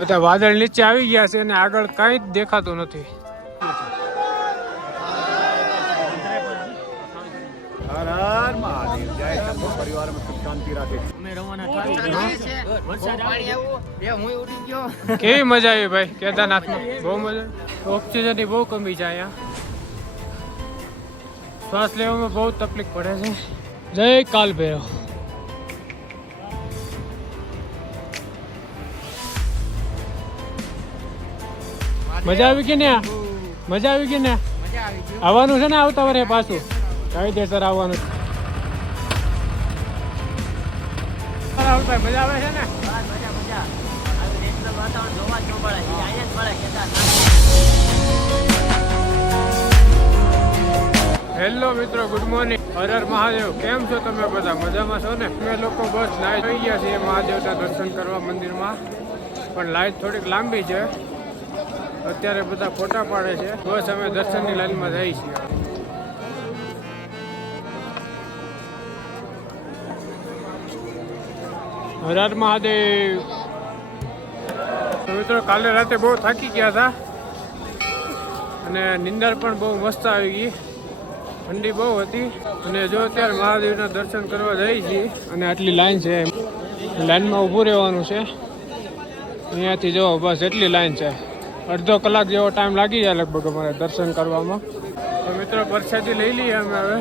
બધા વાદળ નીચે આવી ગયા છે અને આગળ કઈ જ દેખાતું નથી. હર હર મહાદેવ. જય શંભુ. પરિવારમાં સુખ શાંતિ રાખે. કેવી મજા આવી ભાઈ કેદારનાથમાં? બહુ મજા. ઓક્સિજનની બહુ કમી છે અહીંયા. શ્વાસ લેવામાં બહુ તકલીફ પડે છે. જય કાલ ભૈરવ. મજા આવી કે ને? મજા આવી કે ને? આવવાનું છે ને આવતા વરે પાછું કાયદેસર આવવાનું. મજા આવે છે ને? હેલો મિત્રો, ગુડ મોર્નિંગ. હર હર મહાદેવ. કેમ છો તમે બધા? મજામાં છો ને? અમે લોકો બસ લાઈટ થઈ ગયા છીએ મહાદેવના દર્શન કરવા મંદિરમાં, પણ લાઈટ થોડીક લાંબી છે. અત્યારે બધા ફોટા પાડે છે. બસ અમે દર્શનની લાઈનમાં જઈએ છીએ. હર હર મહાદેવ. મિત્રો કાલે રાતે બહુ થાકી ગયા હતા અને નિંદર પણ બહુ મસ્ત આવી ગઈ. ઠંડી બહુ હતી અને જો અત્યારે મહાદેવના દર્શન કરવા જઈએ છીએ અને આટલી લાઈન છે. લાઈનમાં ઊભું રહેવાનું છે. અહીંયાથી જો બસ એટલી લાઈન છે. અડધો કલાક જેવો ટાઈમ લાગી જાય લગભગ અમારે દર્શન કરવામાં. તો મિત્રો પ્રસાદી લઈ લઈએ અમે હવે.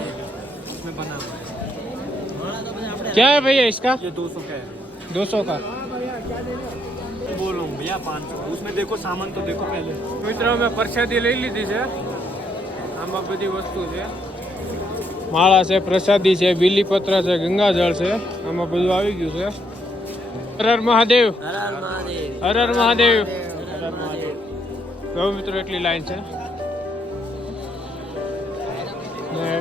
क्या है भैया इसका? ये 200 का है. 200 का. बोल रहा हूँ भैया 500. उसमें देखो सामान तो देखो पहले. મિત્રો અમે પ્રસાદી લઈ લીધી છે. આમાં બધી વસ્તુ છે. માળા છે, પ્રસાદી છે, બીલીપત્ર છે, ગંગાજળ છે. આમાં બધું આવી ગયું છે. હર હર મહાદેવ. હર હર મહાદેવ. હર હર મહાદેવ. બહુ મિત્રો એટલી લાઈન છે. ને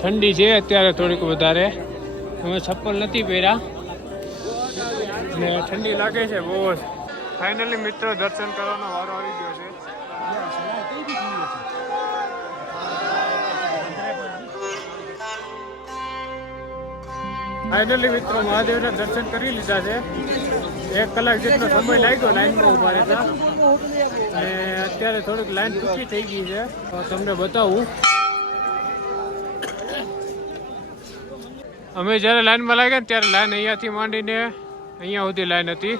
ઠંડી છે અત્યારે થોડીક વધારે. અમે ચપ્પલ નથી પહેર્યા ને ઠંડી લાગે છે બહુ જ. ફાઇનલી મિત્રો દર્શન કરવાનો વારો આવી ગયો છે. ફાઇનલી મિત્રો મહાદેવના દર્શન કરી લીધા છે. 1 કલાક જેટલો સમય લાગ્યો લાઈનમાં ઊભા રહેતા અને અત્યારે થોડીક લાઈન ટૂંકી થઈ ગઈ છે. તો તમને બતાવું. અમે જ્યારે લાઈનમાં લાગ્યા ને ત્યારે લાઈન અહીંયાથી માંડીને અહીંયા સુધી લાઈન હતી.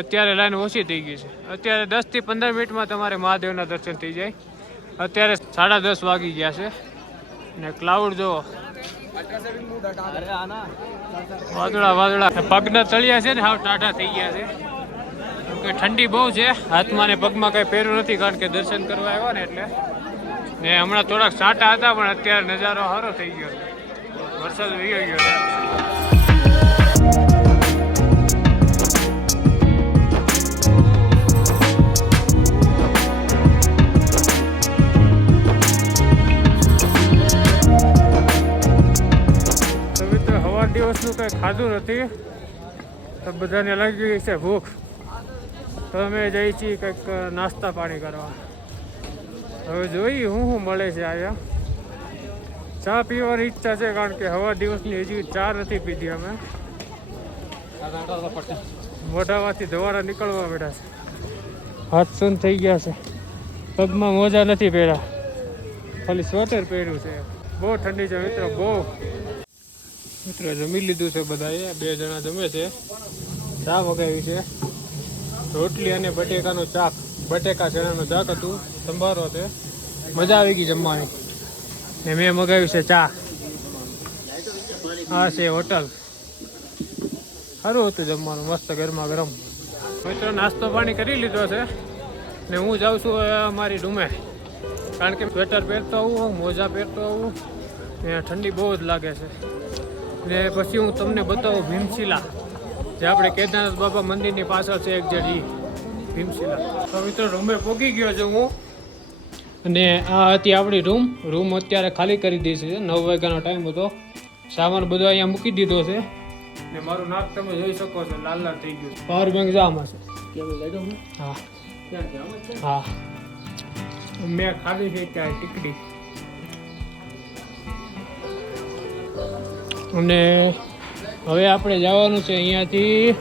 અત્યારે લાઈન ઓછી થઈ ગઈ છે. અત્યારે 10 થી 15 મિનિટમાં તમારે મહાદેવના દર્શન થઈ જાય. અત્યારે 10:30 વાગી ગયા છે ને ક્લાઉડ જો વાદળા વાદળા. પગના તળિયા છે ને હાવ ટાઢા થઈ ગયા છે. કે ઠંડી બહુ છે. હાથમાં ને પગમાં કઈ પહેર્યું નથી કારણ કે દર્શન કરવા આવ્યા ને એટલે. ને હમણાં થોડાક સાટા હતા પણ અત્યારે નજારો સારો થઈ ગયો છે. વરસાદ વહી ગયો છે. દિવસનું કંઈ ખાધું નથી તો બધાને લાગી ગઈ છે ભૂખ. તો અમે જઈએ છીએ કંઈક નાસ્તા પાણી કરવા. હવે જોઈએ શું મળે છે અહીંયા. ચા પીવાની ઈચ્છા છે કારણ કે હવા દિવસની હજી ચા નથી પીધી અમે. મોઢામાંથી ધવાડા નીકળવા બેઠા છે. હાથ સૂન થઈ ગયા છે. પગમાં મોજા નથી પહેર્યા, ખાલી સ્વેટર પહેર્યું છે. બહુ ઠંડી છે મિત્રો, બહુ. મિત્રો જમી લીધું છે બધાએ. 2 જણા જમે છે. ચા મગાવી છે, રોટલી અને બટેકાનું શાક. બટેકા ચણાનું શાક હતું, સંભારો છે. મજા આવી ગઈ જમવાની. ને મેં મગાવી છે ચા. આ છે હોટલ. સારું હતું જમવાનું, મસ્ત ગરમા ગરમ. મિત્રો નાસ્તો પાણી કરી લીધો છે ને હું જાઉં છું અમારી રૂમે કારણ કે સ્વેટર પહેરતો આવું, મોજા પહેરતો આવું. ત્યાં ઠંડી બહુ જ લાગે છે. ને પછી હું તમને બતાવું ભીમશિલા, જે આપણે કેદારનાથ બાબા મંદિરની પાછળ છે એક્ઝેક્ટ ઈ ભીમશિલા. તો મિત્રો રૂમે પહોંચી ગયો છું હું અને આ હતી આપણી રૂમ. અત્યારે ખાલી કરી દીધી છે. 9 વાગ્યાનો ટાઈમ હતો. સામાન બધો અહીંયા મૂકી દીધો છે ને મારું નાક તમે જોઈ શકો છો, લાલ લાલ થઈ ગયું. પાવર બેંક જો આમાં છે. હા હા, મેં ખાધી છે ત્યાં ટીકડી. અને હવે આપણે જવાનું છે અહીંયાથી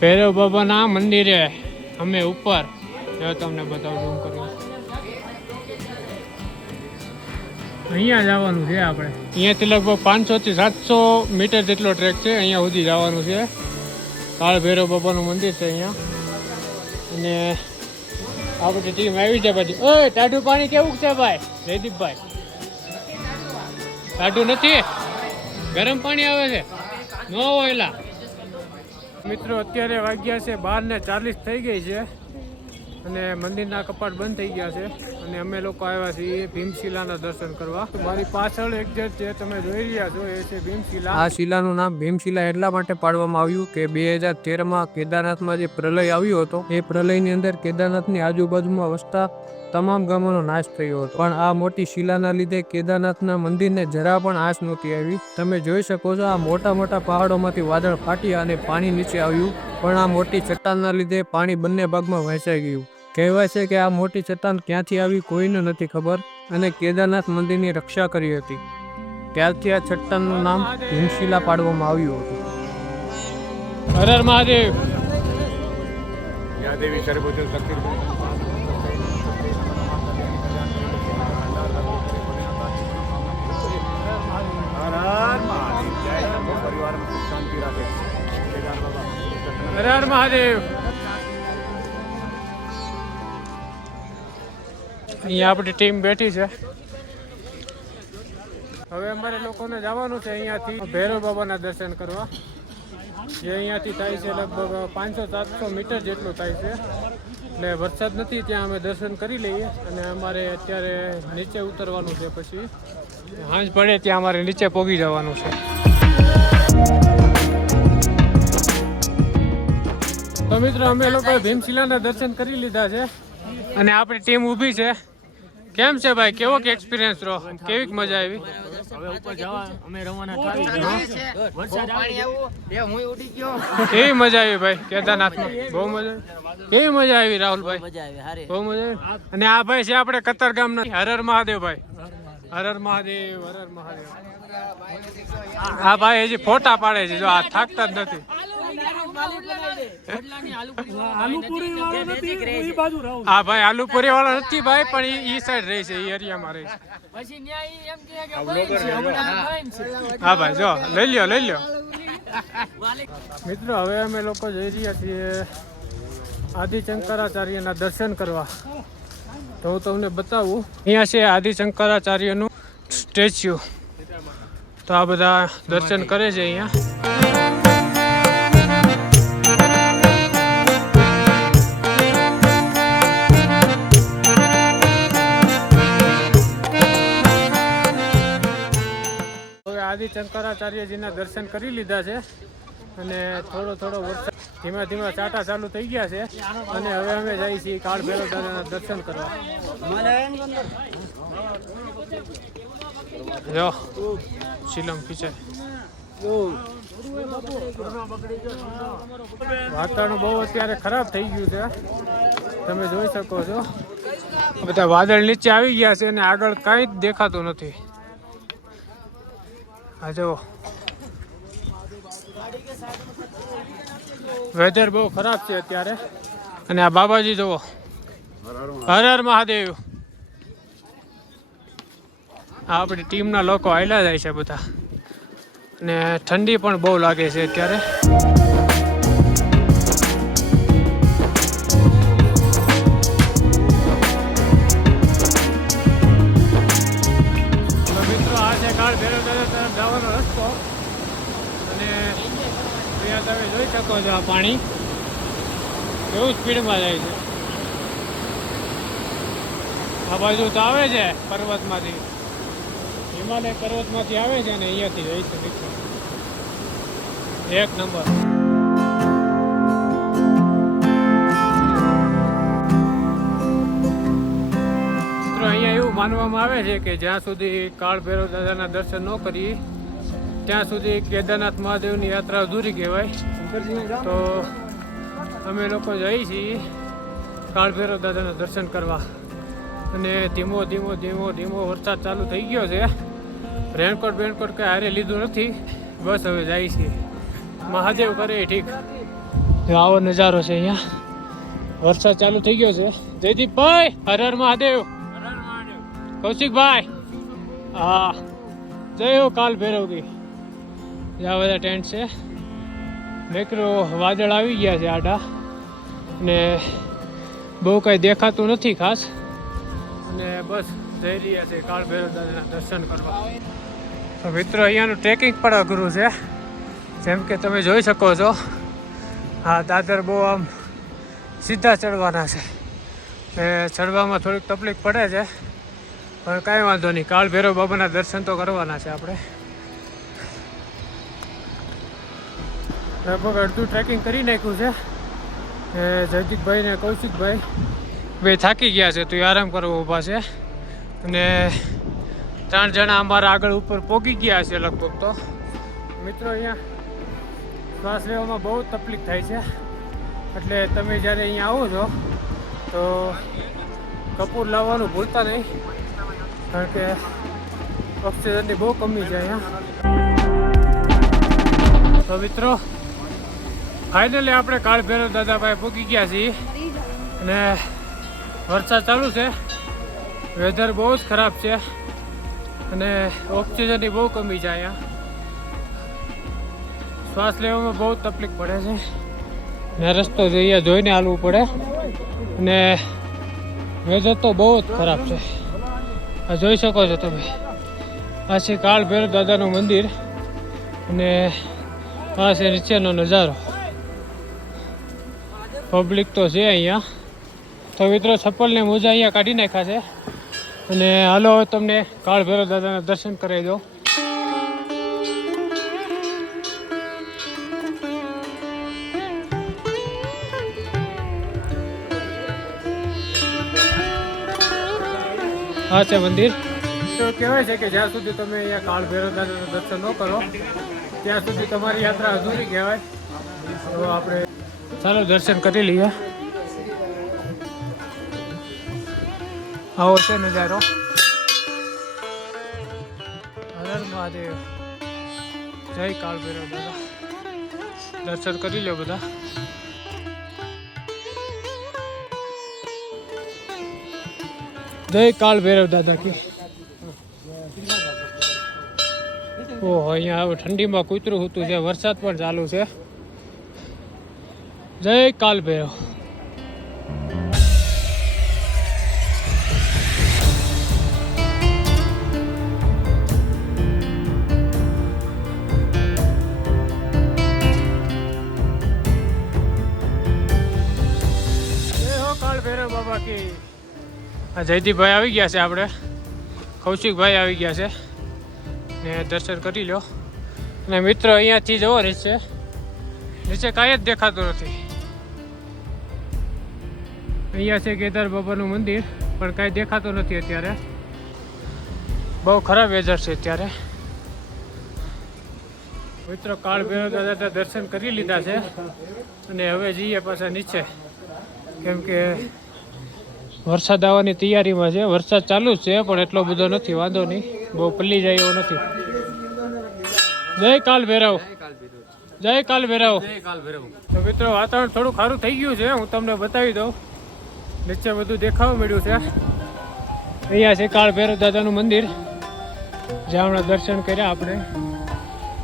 ભૈરવ બાબાના મંદિરે અમે ઉપર જો તમને બતાવું ઝૂમ કરીને. અહીંયા જવાનું છે આપણે. અહીંયાથી લગભગ 500 થી 700 મીટર જેટલો ટ્રેક છે. અહીંયા સુધી જવાનું છે. કાળ ભૈરવ બાબાનું મંદિર છે અહીંયા. અને આપણી ટીમ આવી છે પછી. ઓય ટાઢું પાણી કેવું છે ભાઈ જયદીપભાઈ? ટાઢું નથી, ગરમ પાણી આવે છે. ન હોયલા મિત્રો અત્યારે વાગ્યા છે 12:40 થઈ ગઈ છે અને મંદિરના કપાટ બંધ થઈ ગયા છે અને અમે લોકો આવ્યા છીએ ભીમશિલાના દર્શન કરવા. મારી પાછળ એક્ઝેક્ટ જે તમે જોઈ રહ્યા છો એ છે ભીમશિલા. આ શિલાનું નામ ભીમશિલા એટલા માટે પાડવામાં આવ્યું કે 2013માં કેદારનાથમાં જે પ્રલય આવ્યો હતો એ પ્રલયની અંદર કેદારનાથની આજુબાજુમાં વસતા તમામ ગામોનો નાશ થયો હતો. પણ આ મોટી શિલાના લીધે કેદારનાથના મંદિરને જરા પણ આંચ નહોતી આવી. તમે જોઈ શકો છો આ મોટા મોટા પહાડોમાંથી વાદળ ફાટ્યા અને પાણી નીચે આવ્યું. પણ આ મોટી ચટ્ટાનના લીધે પાણી બંને ભાગમાં વહેંચાઈ ગયું. કહેવાય છે કે આ મોટી ચટ્ટાન ક્યાંથી આવી કોઈને નથી ખબર અને કેદારનાથ મંદિરની રક્ષા કરી હતી. ત્યારથી આ ચટ્ટાનનું નામ ભીમશિલા પાડવામાં આવ્યું હતું. હર હર મહાદેવ. देवी सर्वोच्च शक्ति परिवार में सुख शांति रखे. હર હર મહાદેવ. અહીંયા આપણી ટીમ બેઠી છે. હવે અમારે લોકોને જવાનું છે અહીંયાથી ભૈરવ બાબાના દર્શન કરવા. જે અહીંયાથી થાય છે લગભગ 500-700 મીટર જેટલું થાય છે. એટલે વરસાદ નથી ત્યાં અમે દર્શન કરી લઈએ અને અમારે અત્યારે નીચે ઉતરવાનું છે. પછી સાંજ પડે ત્યાં અમારે નીચે પહોંચી જવાનું છે. તો મિત્રો અમે લોકોએ ભીમશિલાના દર્શન કરી લીધા છે અને આપણી ટીમ ઊભી છે. કેમ છે ભાઈ, કેવો કે એક્સપિરિયન્સ રહો, કેવી મજા આવી? હવે ઉપર જવા અમે રવાના થાવી. વરસાદ આવી હું ઉડી ગયો. કેવી મજા આવી ભાઈ કેદારનાથમાં? બહુ મજા આવી. કેવી મજા આવી રાહુલભાઈ? બહુ મજા આવી. અને આ ભાઈ છે આપણે કતારગામના. હર હર મહાદેવ ભાઈ. હર હર મહાદેવ, હર હર મહાદેવ. આ ભાઈ હજી ફોટા પાડે છે, જો આ થાકતા જ નથી. હા ભાઈ આલુપુરી વાળો નથી ભાઈ, પણ ઈ સાઈડ રહે છે, ઈ એરિયામાં રહે છે. હા ભાઈ જો લઈ લ્યો. મિત્રો હવે અમે લોકો જઈ રહ્યા છીએ આદિશંકરાચાર્યના દર્શન કરવા. તો હું તમને બતાવું. અહીંયા છે આદિશંકરાચાર્યનું સ્ટેચ્યુ. તો આ બધા દર્શન કરે છે અહીંયા. આદિશંકરાચાર્યજીના દર્શન કરી લીધા છે અને થોડો વરસાદ ધીમા ચાટા ચાલુ થઈ ગયા છે અને હવે અમે જઈએ છીએ કાળ ભૈરવ દાદાના દર્શન કરવા. જો શિલમ ખીચાય. વાતાવરણ બહુ અત્યારે ખરાબ થઈ ગયું છે, તમે જોઈ શકો છો. બધા વાદળ નીચે આવી ગયા છે અને આગળ કાંઈ જ દેખાતું નથી. હા જો વેધર બહુ ખરાબ છે અત્યારે. અને આ બાબાજી જુઓ. હર હર મહાદેવ. આ આપણી ટીમના લોકો આયલા જાય છે બધા અને ઠંડી પણ બહુ લાગે છે અત્યારે. જવાનો રસ્તો અને અહીંયા તમે જોઈ શકો છો આ પાણી કેવું સ્પીડમાં જાય છે. આ બાજુ તો આવે છે પર્વતમાંથી, હિમાલય પર્વતમાંથી આવે છે અને અહીંયાથી જાય છે. એક નંબર. અહીંયા એવું માનવામાં આવે છે કે જ્યાં સુધી કાળ ભૈરવ દાદાના દર્શન ન કરીએ ત્યાં સુધી કેદારનાથ મહાદેવની યાત્રા અધૂરી કહેવાય. તો અમે લોકો જઈએ છીએ કાળ ભૈરવ દાદાના દર્શન કરવા અને ધીમો વરસાદ ચાલુ થઈ ગયો છે. રેનકોટ કંઈ હારે લીધું નથી, બસ હવે જાય છીએ. મહાદેવ કરે ઠીક. આવો નજારો છે અહીંયા. વરસાદ ચાલુ થઈ ગયો છે. જયદીપભાઈ હર હર મહાદેવ. કૌશિકભાઈ હા જય હો કાલ ભૈરવજી. આ બધા ટેન્ટ છે. મેકરો વાદળ આવી ગયા છે આડા ને બહુ કંઈ દેખાતું નથી ખાસ. અને બસ જઈ રહ્યા છે કાળ ભૈરવ દાદાના દર્શન કરવા. તો મિત્રો અહીંયાનું ટ્રેકિંગ પણ અઘરું છે. જેમ કે તમે જોઈ શકો છો હા દાદર બહુ આમ સીધા ચડવાના છે. ચડવામાં થોડીક તકલીફ પડે છે પણ કાંઈ વાંધો નહીં. કાળ ભૈરવ બાબાના દર્શન તો કરવાના છે આપણે. લગભગ અડધું ટ્રેકિંગ કરી નાખ્યું છે. જયદીપભાઈ ને કૌશિકભાઈ બે થાકી ગયા છે તો એ આરામ કરવા ઊભા છે. અને 3 જણા અમારા આગળ ઉપર પહોંચી ગયા છે લગભગ. તો મિત્રો અહીંયા શ્વાસ લેવામાં બહુ તકલીફ થાય છે. એટલે તમે જ્યારે અહીંયા આવો છો તો કપૂર લાવવાનું ભૂલતા નહીં, કારણ કે ઓક્સિજનની બહુ કમી છે અહીંયા. તો મિત્રો ફાઇનલી આપણે કાળ ભૈરવ દાદા પાસે પહોંચી ગયા છીએ. અને વરસાદ ચાલુ છે, વેધર બહુ જ ખરાબ છે અને ઓક્સિજનની બહુ કમી છે અહીંયા. શ્વાસ લેવામાં બહુ તકલીફ પડે છે ને રસ્તો જોઈએ જોઈને હાલવું પડે. અને વેધર તો બહુ જ ખરાબ છે. આ જોઈ શકો છો તમે. આ છે કાળ ભૈરવ દાદાનું મંદિર અને આ છે નીચેનો નજારો. પબ્લિક તો છે અહીંયા. તો મિત્રો ચપ્પલને મોજા અહીંયા કાઢી નાખ્યા છે. અને હાલો તમને કાળ ભૈરવ દાદાના દર્શન કરાવી દો. આ છે મંદિર. તો કહેવાય છે કે જ્યાં સુધી તમે અહીંયા કાળ ભૈરવ દાદાના દર્શન ન કરો ત્યાં સુધી તમારી યાત્રા અધૂરી કહેવાય. તો આપણે ચાલો દર્શન કરી લઈએ. આવો છે નજારો. હર હર મહાદેવ. જય કાળ ભૈરવ દાદા. દર્શન કરી લો બધા. જય કાળ ભૈરવ દાદા કી. ઓહો અહીંયા હવે ઠંડીમાં કૂતરું હતું છે. વરસાદ પણ ચાલુ છે. જય કાળ ભૈરવ. જયદીપભાઈ આવી ગયા છે, આપણે કૌશિકભાઈ આવી ગયા છે ને દર્શન કરી લો. અને મિત્રો અહીંયાથી જવો નીચે કાંઈ જ દેખાતું નથી. અહીંયા છે કેદાર બાબાનું મંદિર પણ કાંઈ દેખાતું નથી અત્યારે. બહુ ખરાબ વેધર છે અત્યારે. મિત્રો કાળ ભૈરવ દાદા દર્શન કરી લીધા છે અને હવે જઈએ પાછા નીચે, કેમ કે વરસાદ આવવાની તૈયારીમાં છે. વરસાદ ચાલુ જ છે પણ એટલો બધો નથી, વાંધો નહીં, બહુ પલ્લી જાય એવો નથી. જય કાળ ભૈરવ. જય કાળ ભૈરવ. તો મિત્રો વાતાવરણ થોડું ખારું થઈ ગયું છે. હું તમને બતાવી દઉં. નીચે બધું દેખાવા મળ્યું છે. અહીંયા છે કાળ ભૈરવ દાદાનું મંદિર જ્યાં હમણાં દર્શન કર્યા આપણે.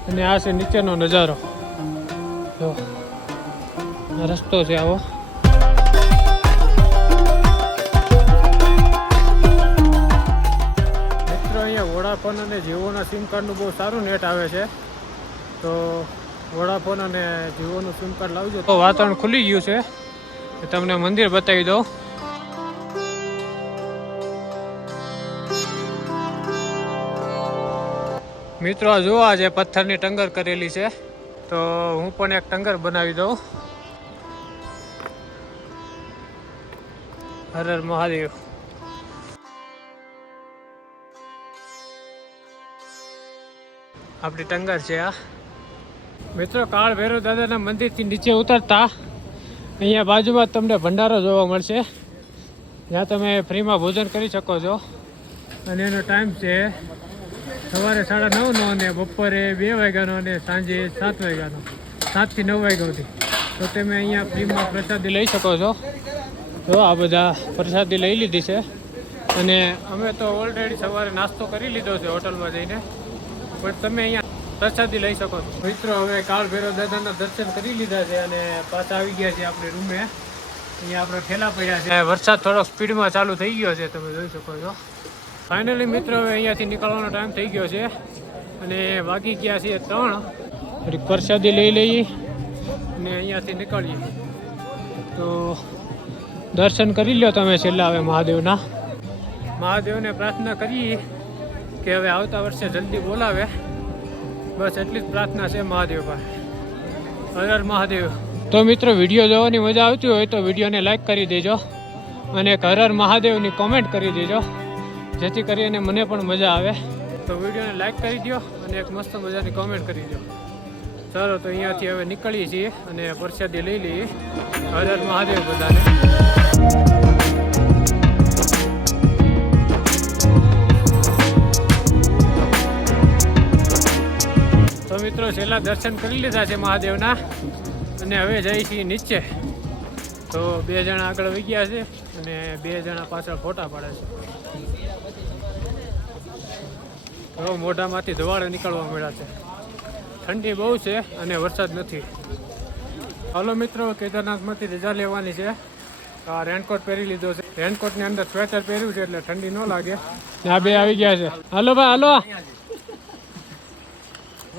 અને આ છે નીચેનો નજારો. જો આ રસ્તો છે આવો. વોડાફોન અને જીઓના સિમ કાર્ડનું બહુ સારું નેટ આવે છે. તો વોડાફોન અને જીઓનું સિમ કાર્ડ લાવજો. તો વાતાવરણ ખુલી ગયું છે. તમને મંદિર બતાવી દઉં. મિત્રો જો આજે પથ્થરની ટંગર કરેલી છે તો હું પણ એક ટંગર બનાવી દઉં. હર હર મહાદેવ. આપણી ટંગર છે આ. મિત્રો કાળ ભૈરવ દાદાના મંદિરથી નીચે ઉતરતા અહીંયા બાજુમાં તમને ભંડારો જોવા મળશે જ્યાં તમે ફ્રીમાં ભોજન કરી શકો છો. અને એનો ટાઈમ છે સવારે 9:30નો અને બપોરે 2 વાગ્યાનો અને સાંજે 7 વાગ્યાનો, 7 થી 9 વાગ્યા સુધી. તો તમે અહીંયા ફ્રીમાં પ્રસાદી લઈ શકો છો. તો આ બધા પ્રસાદી લઈ લીધી છે અને અમે તો ઓલરેડી સવારે નાસ્તો કરી લીધો છે હોટલમાં જઈને, પણ તમે અહીંયા પ્રસાદી લઈ શકો છો. મિત્રો હવે કાળ ભૈરવ દાદાના દર્શન કરી લીધા છે અને પાછા આવી ગયા છે આપણે રૂમે. અહીંયા આપણે ઠેલા પડ્યા છે. વરસાદ થોડો સ્પીડમાં ચાલુ થઈ ગયો છે, તમે જોઈ શકો છો. ફાઇનલી મિત્રો હવે અહીંયાથી નીકળવાનો ટાઈમ થઈ ગયો છે અને વાગી ગયા છે 3. થોડીક પ્રસાદી લઈ લઈએ અને અહીંયાથી નીકળીએ. તો દર્શન કરી લો તમે છેલ્લા હવે મહાદેવને પ્રાર્થના કરીએ કે હવે આવતા વર્ષે જલ્દી બોલાવે. બસ એટલી જ પ્રાર્થના છે મહાદેવ પાસે. હર હર મહાદેવ. તો મિત્રો વિડીયો જોવાની મજા આવતી હોય તો વિડીયોને લાઈક કરી દેજો અને એક હર હર મહાદેવની કોમેન્ટ કરી દેજો, જેથી કરીને મને પણ મજા આવે. તો વિડીયોને લાઈક કરી દો અને એક મસ્ત મજાની કોમેન્ટ કરી દો. ચાલો તો અહીંયાથી હવે નીકળીએ છીએ અને પ્રસાદી લઈ લઈએ. હર હર મહાદેવ બધાને. તો મિત્રો છેલ્લા દર્શન કરી લીધા છે મહાદેવના અને હવે જઈએ છીએ નીચે. તો 2 જણા આગળ વહી ગયા છે અને 2 જણા પાછળ ફોટા પાડે છે. તો મોઢામાંથી ધવાળે નીકળવા મળ્યા છે. ઠંડી બહુ છે અને વરસાદ નથી. હાલો મિત્રો, કેદારનાથમાંથી રજા લેવાની છે. આ રેનકોટ પહેરી લીધો છે. રેનકોટની અંદર સ્વેટર પહેર્યું છે એટલે ઠંડી ન લાગે. આ 2 આવી ગયા છે. હાલો ભાઈ હાલો.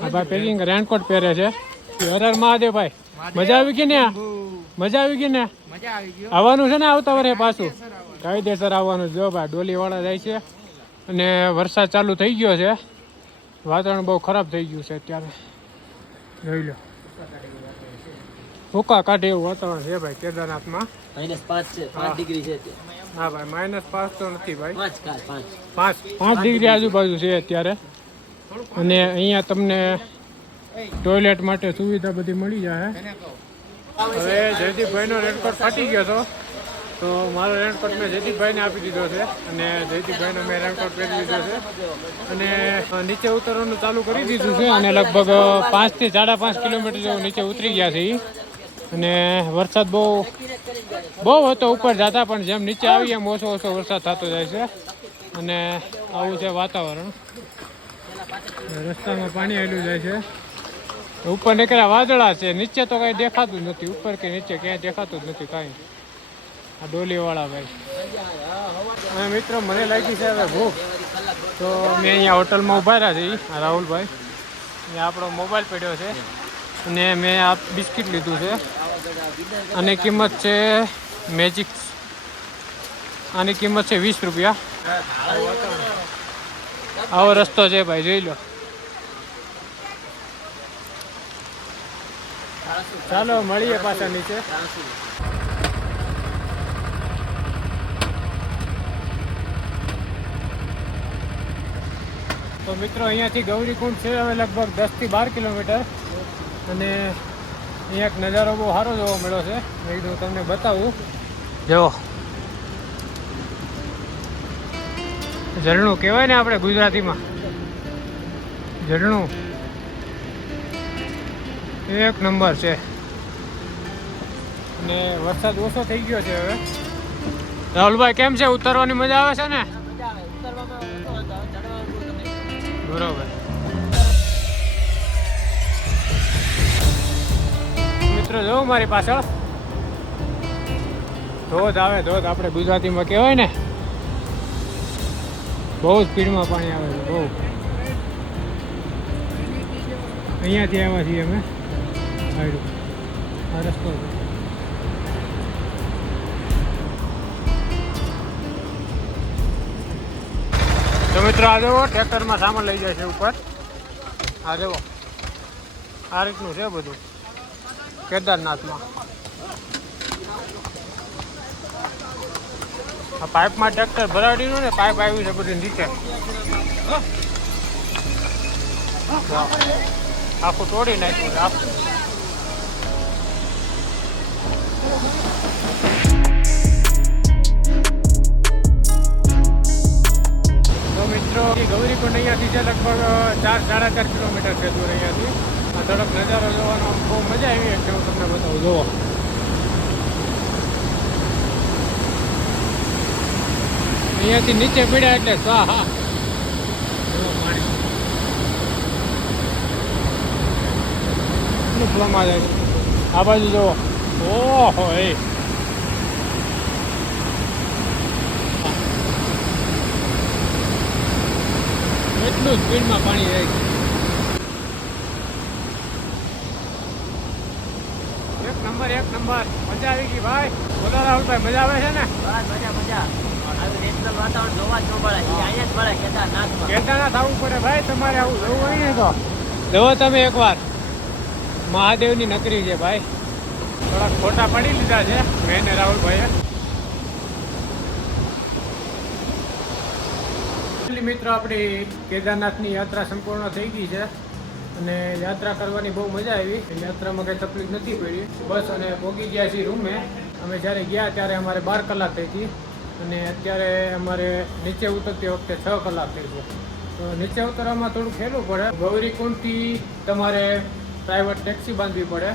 આ ભાઈ પેકિંગ રેનકોટ પહેરે છે. હર હર મહાદેવ ભાઈ. મજા આવી ગઈ ને? મજા આવી ગઈ ને? આવવાનું છે ને આવતા વરે પાછું? કાયદેસર આવવાનું. જો ભાઈ ડોલીવાળા જાય છે અને વરસાદ ચાલુ થઈ ગયો છે. વાતાવરણ બહુ ખરાબ થઈ ગયું છે અત્યારે. જોઈ લો, ભૂકા કાઢે એવું વાતાવરણ છે ભાઈ કેદારનાથમાં. -5 છે, 5 ડિગ્રી છે. હા ભાઈ, -5 તો નથી ભાઈ, 5 ડિગ્રી આજુબાજુ છે અત્યારે. અને અહીંયા તમને ટોયલેટ માટે સુવિધા બધી મળી જાય. હવે જયદીપભાઈનો રેનકોટ ફાટી ગયો હતો તો મારો રેનકોટ મેં જયદીપભાઈને આપી દીધો છે અને જયદીપભાઈનો મેં રેનકોટ પહેરી લીધો છે અને નીચે ઉતરવાનું ચાલુ કરી દીધું છે અને લગભગ 5 થી 5.5 કિલોમીટર જેવું નીચે ઉતરી ગયા છે. અને વરસાદ બહુ હતો ઉપર જતા, પણ જેમ નીચે આવીએ એમ ઓછો વરસાદ થતો જાય છે અને આવું છે વાતાવરણ. રસ્તામાં પાણી આવેલું જાય છે. ઉપર નીકળ્યા વાદળા છે, નીચે તો કાંઈ દેખાતું જ નથી. ઉપર કે નીચે ક્યાંય દેખાતું જ નથી કાંઈ. આ ડોલીવાળા ભાઈ. અને મિત્રો મને લાગી છે હવે ભૂખ, તો મેં અહીંયા હોટલમાં ઉભા રહ્યા છે. આ રાહુલભાઈ, અહીંયા આપણો મોબાઈલ પડ્યો છે અને મેં આ બિસ્કિટ લીધું છે. આની કિંમત છે મેજિક, આની કિંમત છે 20 રૂપિયા. આવો રસ્તો છે ભાઈ, જોઈ લો. ચાલો મળીએ પાછા નીચે. તો મિત્રો અહીંયાથી ગૌરીકુંડ છે હવે લગભગ 10 થી 12 કિલોમીટર અને અહીંયા એક નજારો બહુ સારો જોવા મળ્યો છે. મેં કીધું તમને બતાવું. જો ઝરણું કહેવાય ને આપણે ગુજરાતીમાં, ઝરણું એક નંબર છે. અને વરસાદ ઓછો થઈ ગયો છે હવે. રાહુલભાઈ કેમ છે? ઉતરવાની મજા આવે છે ને? બરોબર. મિત્રો જો મારી પાછળ ધોધ આવે, ધોધ આપણે ગુજરાતીમાં કહેવાય ને. બહુ સ્પીડમાં પાણી આવે છે, બહુ. અહીંયાથી આવ્યા છીએ અમે. આ રસ્તો છે. તો મિત્રો આ જુઓ, ટ્રેક્ટરમાં સામાન લઈ જાય છે ઉપર. આ જુઓ, આ રીતનું છે બધું કેદારનાથમાં. આ પાઇપમાં ટ્રેક્ટર ભરાડીનું ને પાઇપ આવ્યું છે બધું નીચે. આખું તોડી નાખ્યું છે આખું. તો મિત્રો ગૌરીકુંડ અહીંયાથી છે લગભગ 4-4.5 કિલોમીટર છે દૂર અહીંયાથી. તડક નજારો જોવાનો બહુ મજા આવી એટલે હું તમને બતાવું. જોવો અહીંયાથી નીચે પડ્યા એટલે હા હા પાણી ફ્લોમાં જાય છે. આ બાજુ જુઓ. ઓહો એ એટલું સ્પીડમાં પાણી જાય છે. એક નંબર મજા આવી ગઈ ભાઈ. બોલો રાહુલભાઈ, મજા આવે છે ને? મજા આવી નેચરલ વાતાવરણ જોવા જ ન મળે. અહીંયા જ મળે કેદારનાથમાં. કેદારનાથ આવવું પડે ભાઈ તમારે. આવું જોવું હોય ને તો જુઓ તમે એકવાર. મહાદેવની નગરી છે ભાઈ. થોડાક ફોટા પડી લીધા છે મેં ને રાહુલભાઈએ. મિત્રો આપણી કેદારનાથની યાત્રા સંપૂર્ણ થઈ ગઈ છે અને યાત્રા કરવાની બહુ મજા આવી. યાત્રામાં કંઈ તકલીફ નથી પડી. બસ અને પહોંચી ગયા છીએ રૂમે. અમે જ્યારે ગયા ત્યારે અમારે 12 કલાક થઈ હતી અને અત્યારે અમારે નીચે ઉતરતી વખતે 6 કલાક થઈ છે. તો નીચે ઉતરવામાં થોડું ખેલું પડે. ગૌરીકુંડથી તમારે પ્રાઇવેટ ટેક્સી બાંધવી પડે.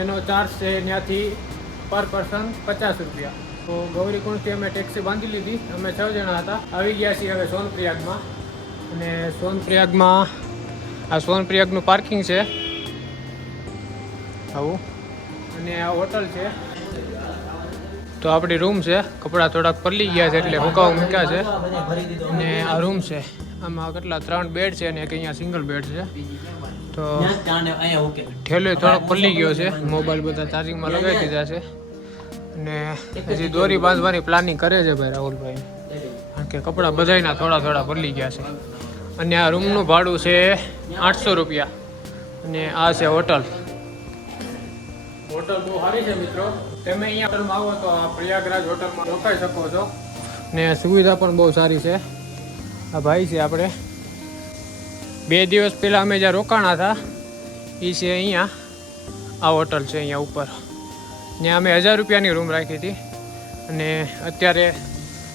એનો ચાર્જ છે ત્યાંથી પર પર્સન 50 રૂપિયા. તો ગૌરીકુંડથી અમે ટેક્સી બાંધી લીધી. અમે 6 જણા હતા. આવી ગયા છીએ હવે સોનપ્રયાગમાં. અને સોનપ્રયાગમાં આ સોનપ્રયાગનું પાર્કિંગ છે આવું. અને આ હોટલ છે. તો આપણી રૂમ છે. કપડાં થોડાક પલળી ગયા છે એટલે હુકાવા મૂક્યા છે. અને આ રૂમ છે. આમાં કેટલા 3 બેડ છે અને એક અહીંયા સિંગલ બેડ છે. તો ઠેલો થોડોક પલળી ગયો છે. મોબાઈલ બધા ચાર્જિંગમાં લગાવી દીધા છે. અને હજી દોરી બાંધવાની પ્લાનિંગ કરે છે ભાઈ રાહુલભાઈ. કારણ કે કપડાં બધાયના થોડા પલળી ગયા છે. અને આ રૂમનું ભાડું છે 800 રૂપિયા. અને આ છે હોટલ. હોટલ બહુ સારી છે મિત્રો. તમે અહીંયા હોટલમાં આવો તો આ પ્રયાગરાજ હોટલમાં રોકાઈ શકો છો. ને સુવિધા પણ બહુ સારી છે. આ ભાઈ છે આપણે 2 દિવસ પહેલાં અમે જ્યાં રોકાણા હતા એ છે અહીંયા. આ હોટલ છે અહીંયા ઉપર. ત્યાં અમે 1000 રૂપિયાની રૂમ રાખી હતી અને અત્યારે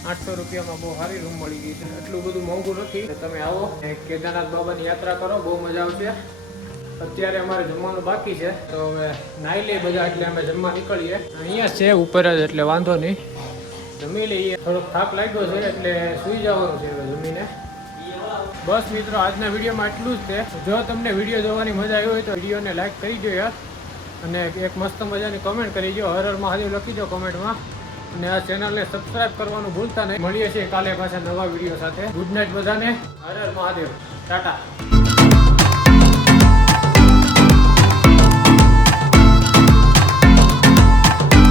800 રૂપિયામાં બહુ સારી રૂમ મળી ગઈ છે. એટલું બધું મોંઘું નથી. તમે આવો કેદારનાથ બાબાની યાત્રા કરો, બહુ મજા આવશે. અત્યારે અમારે જમવાનું બાકી છે તો હવે નાહી લઈએ બધા એટલે અમે જમવા નીકળીએ. અહીંયા છે ઉપર જ એટલે વાંધો નહીં. જમી લઈએ. થોડોક થાક લાગ્યો છે એટલે સૂઈ જવાનું છે હવે જમીને. બસ મિત્રો આજના વિડીયોમાં એટલું જ છે. જો તમને વિડીયો જોવાની મજા આવી હોય તો વિડીયોને લાઈક કરી દો યાર. અને એક મસ્ત મજાની કમેન્ટ કરી દો. હર હર મહાદેવ લખી દો કમેન્ટમાં. અને આ ચેનલને સબસ્ક્રાઇબ કરવાનું ભૂલતા નહીં. મળીએ છીએ કાલે પાછા નવા વિડીયો સાથે. ગુડ નાઇટ બધાને. હર હર મહાદેવ. ટાટા.